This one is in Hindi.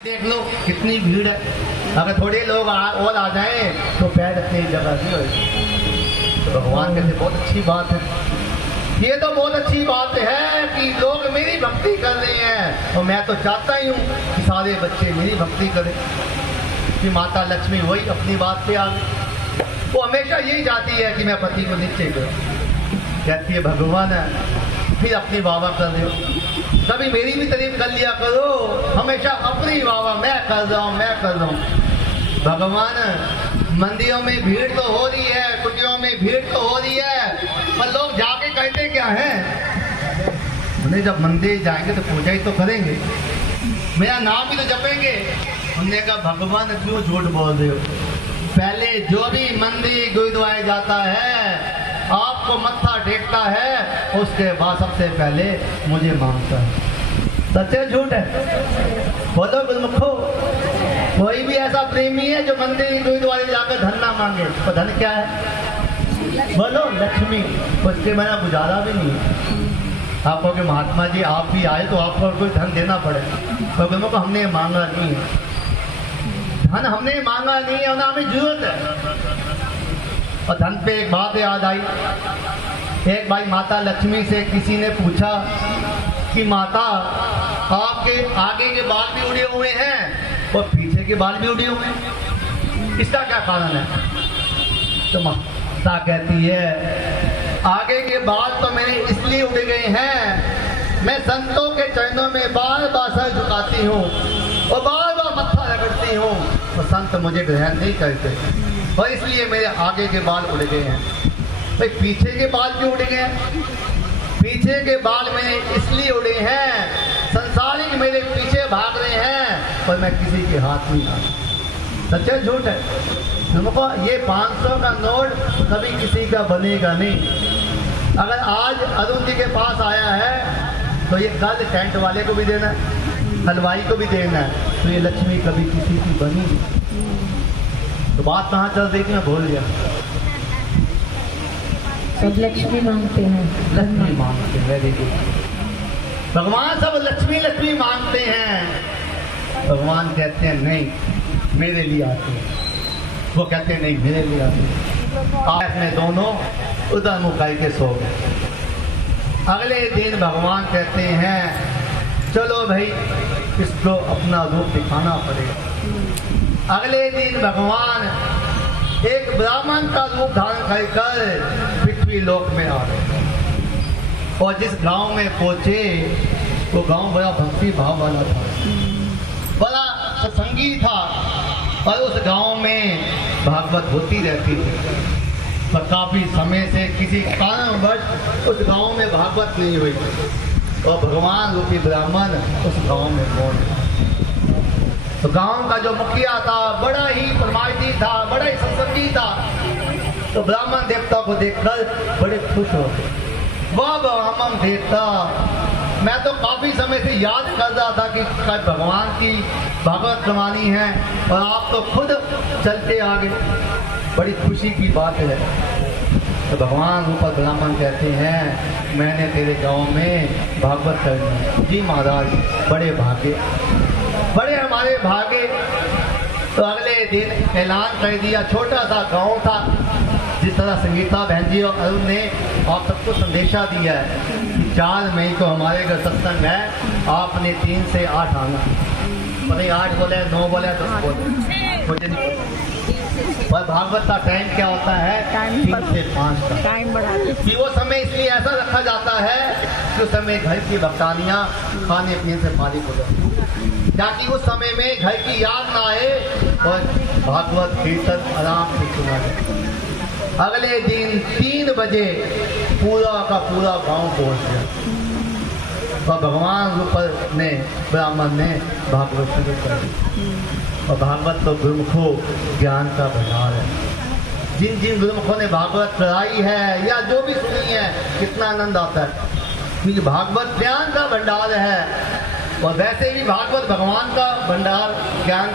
देख लो कितनी भीड़ है। अगर थोड़े लोग और आ जाएं तो पैर अपनी जगह नहीं होगी। तो भगवान कहते बहुत अच्छी बात है, ये तो बहुत अच्छी बात है कि लोग मेरी भक्ति कर रहे हैं और मैं तो चाहता ही हूँ कि सारे बच्चे मेरी भक्ति करें। कि माता लक्ष्मी वही अपनी बात पे आ गई। वो हमेशा यही चाहती है कि मैं पति को नीचे करूँ। कहती है भगवान फिर अपनी वाह कर रहे हो, कभी मेरी भी तारीफ कर लिया करो, हमेशा अपनी वाह मैं कर रहा हूँ। भगवान मंदिरों में भीड़ तो हो रही है, कुटियों में भीड़ तो हो रही है, पर लोग जाके कहते क्या है, उन्हें जब मंदिर जाएंगे तो पूजा ही तो करेंगे, मेरा नाम भी तो जपेंगे। हमने कहा भगवान क्यों झूठ बोल रहे हो, पहले जो भी मंदिर गुरुद्वारे जाता है आपको मत्था टेकता है, उसके बाद सबसे पहले मुझे मांगता है। सच है झूठ है? बोलो गुरुमुखो, कोई भी ऐसा प्रेमी है जो मंदिर गुरुद्वारे जाकर धन ना मांगे? तो धन क्या है? बोलो लक्ष्मी, उसके बिना गुजारा भी नहीं है। आपको कि महात्मा जी आप भी आए तो आपको कोई धन देना पड़े, तो गुरुमुखो हमने मांगा नहीं है, धन हमने मांगा नहीं है, ना हमें जरूरत है। और धन पे एक बात याद आई। एक भाई माता लक्ष्मी से किसी ने पूछा कि माता आपके आगे के बाल भी उड़े हुए हैं और पीछे के बाल भी उड़े हुए हैं, इसका क्या कारण है? तो माता कहती है आगे के बाल तो मेरे इसलिए उड़ गए हैं, मैं संतों के चरणों में बार बार सर झुकाती हूँ और बार बार मत्था रगड़ती हूँ, तो संत मुझे ग्रहण नहीं करते और इसलिए मेरे आगे के बाल उड़ गए हैं। भाई पीछे के बाल क्यों उड़ गए हैं? पीछे के बाल मेरे इसलिए उड़े हैं, संसारिक मेरे पीछे भाग रहे हैं पर मैं किसी के हाथ नहीं आता। सच है झूठ है? तुमको ये 500 का नोट कभी किसी का बनेगा नहीं। अगर आज अरुण जी के पास आया है तो ये कल टेंट वाले को भी देना है, हलवाई को भी देना है, तो ये लक्ष्मी कभी किसी की बनी नहीं। तो बात कहाँ चल रही थी, मैं भूल गया। सब लक्ष्मी मांगते हैं, लक्ष्मी मांगते हैं, वेरी गुड। भगवान सब लक्ष्मी लक्ष्मी मांगते हैं। भगवान कहते हैं नहीं मेरे लिए आते हैं, वो कहते हैं नहीं मेरे लिए आते हैं। आप में दोनों उधर मुँह करके सो गए। अगले दिन भगवान कहते हैं चलो भाई इसको अपना रूप दिखाना पड़ेगा। अगले दिन भगवान एक ब्राह्मण का रूप धारण कर पृथ्वी लोक में आ गए और जिस गांव में पहुंचे वो गांव बड़ा भक्ति भाव वाला था, बड़ा सत्संगी था और उस गांव में भागवत होती रहती थी। पर काफी समय से किसी कारणवश उस गांव में भागवत नहीं हुई और भगवान रूपी ब्राह्मण उस गांव में पहुंच। तो गांव का जो मुखिया था बड़ा ही परमार्थी था, बड़ा ही सत्संगी था, तो ब्राह्मण देवता को देखकर बड़े खुश हो गए। वाह ब्राह्मण देवता, मैं तो काफी समय से याद कर रहा था कि भगवान की भागवत कहानी है और आप तो खुद चलते आ गए, बड़ी खुशी की बात है। तो भगवान ऊपर ब्राह्मण कहते हैं मैंने तेरे गांव में भागवत करनी। जी महाराज बड़े भागे, बड़े हमारे भागे। तो अगले दिन ऐलान कर दिया, छोटा सा गांव था, जिस तरह संगीता बहन जी और अरुण ने आप सबको संदेशा दिया है कि 4 मई को हमारे घर सत्संग है, आपने 3 से 8 आना। मतलब 8 बोले 9 बोले 10 बोले मुझे नहीं, और भागवत का टाइम क्या होता है? 3 से 5 का टाइम बढ़ा कि वो समय इसलिए ऐसा रखा जाता है कि उस समय घर की भक्तानियाँ खाने पीने से फारिग हो जाती, ताकि उस समय में घर की याद ना आए और भागवत कीर्तन आराम से सुना जाए। अगले दिन 3 बजे पूरा का पूरा गांव पहुंच गया और भगवान ऊपर ने ब्राह्मण ने भागवत शुरू कर दी। और भागवत तो गुरुमुखों ज्ञान का भंडार है। जिन जिन गुरुमुखों ने भागवत पढ़ाई है या जो भी सुनी है कितना आनंद आता है, क्योंकि भागवत ज्ञान का भंडार है और वैसे भी भागवत भगवान का भंडार ज्ञान